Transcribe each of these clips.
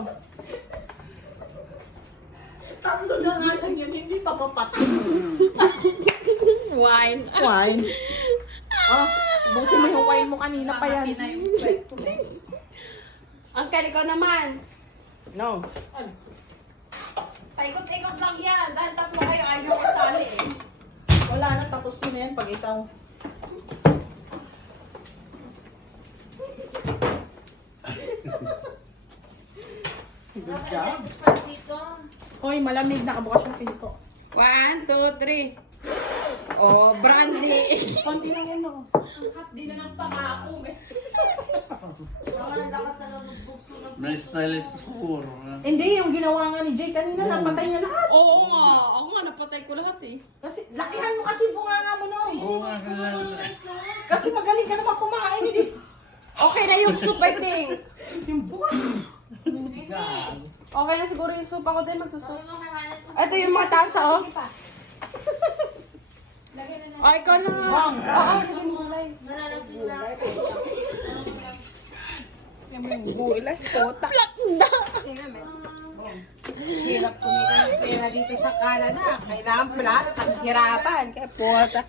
Go. Tatlo na nga lang yan, hindi pa papatay. Wine. Wine. Oh, busin mo yung wine mo kanina pa yan. Uncle, ikaw naman. No. Paikot-ikot lang yan. Dahil tatlo kayo ayaw nyo kasali eh. Wala na, tapos mo na yan pag ikaw. Good job. Hoy, malamig. Nakabukas yung pinto. 1, 2, 3. Oh, brandy. Konti lang yan, no? Di na lang pangako eh. May style ito siguro. Hindi, yung ginawa nga ni Jay kanina, napatay niya lahat. Oo nga. Ako nga, napatay ko lahat eh. Kasi, lakihan mo kasi bunganga mo, no? Oo nga, kilala. Kasi magaling ka naman kumain, hindi. Okay na yung soup, I think. Yung bunga. Okay na siguro yung soup. Ako din magsusup. Ito yung mga tasa, oh. Oh, ikaw na. Oo, sige mo. Yung gulay, kota. Plakda. Hirap kumita ng pera dito sa Canada. Kailangan pala, paghirapan. Kaya puwata.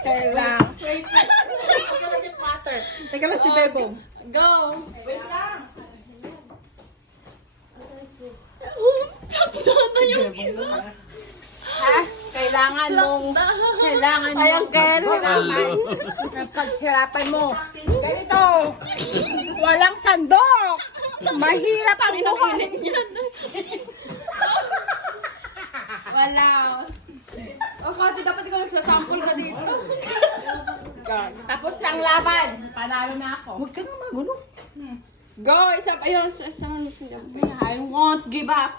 Kailangan. Wait, it matter. Teka lang si Bebong. Go. Wait lang. Plakda na yung isa. Ha? Kailangan mong, kailangan Ay, mong Uncle. paghirapan mo. Ganito. Walang sandok. Mahirap ang buhay. Pinakilit yan. Wala. Oh, Kati, dapat ikaw nagsasample ka dito. Tapos na ang laban. Panalo na ako. Huwag ka na magulo. Go, isa. Ayun, isa mo na sinabi. I won't give up.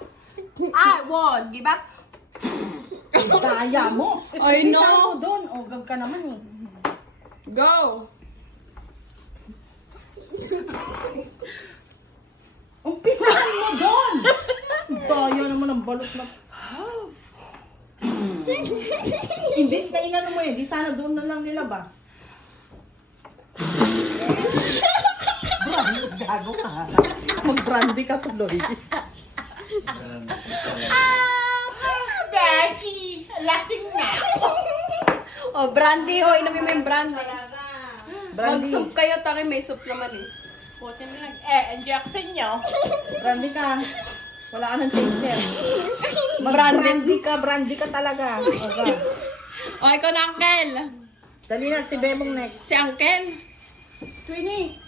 I won't give up. Daya mo. Ay, Umpisa no. mo doon. O, gag ka naman eh. Go. Umpisahan mo doon. Daya naman ang balot na. Imbis na inano mo eh, di sana doon na lang nilabas. Brandy, gago ka. Mag-brandy ka tuloy. Beshi! Lasing na. Oh, brandy. Oh, inumin mo yung brandy. Brandy, Mag-soup kayo, taki may soup naman eh. Puti na lang. Injection nyo. brandy ka. Wala ka ng chaser. Mag-brandy ka talaga. Okay. Oh, ikaw na, Uncle. Dali na, si Bebong next. Si Uncle. Twinnie.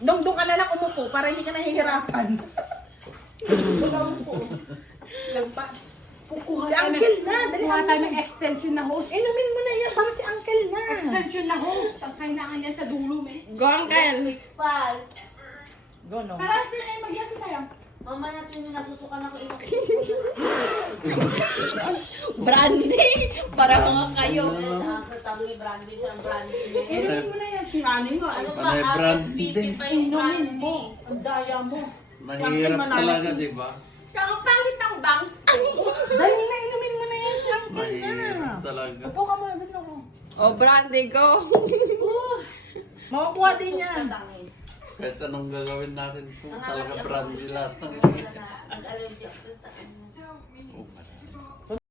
Doon ka na lang umupo para hindi ka nahihirapan. Doon ka umupo. Lampas. Si Uncle na, dali Kuha ka tayo ng extension na hose. Inumin mo na yan para si Uncle na. Extension na hose. Ang kailangan niya sa dulo, eh. Go, Uncle. Go, no. Tara, Twinnie, magyasi tayo. Mama natin yung nasusukan ako ilang Brandy. Para mga kayo. sa tabi brandy siya, brandy. Inumin mo na yan. Si Ano mo. Ano ba, Panay RSVP brandy. pa yung Inumin brandy. mo. Ang daya mo. Mahirap talaga, di ba? Kaya ang pangit ng bangs. Dali na, inumin mo na yan si Uncle na. Mahirap talaga. Upo ka muna doon ako. Oh, brandy, go. Makukuha din yan. Kahit anong gagawin natin po, talaga brandy lahat ng Nag-allergy ako sa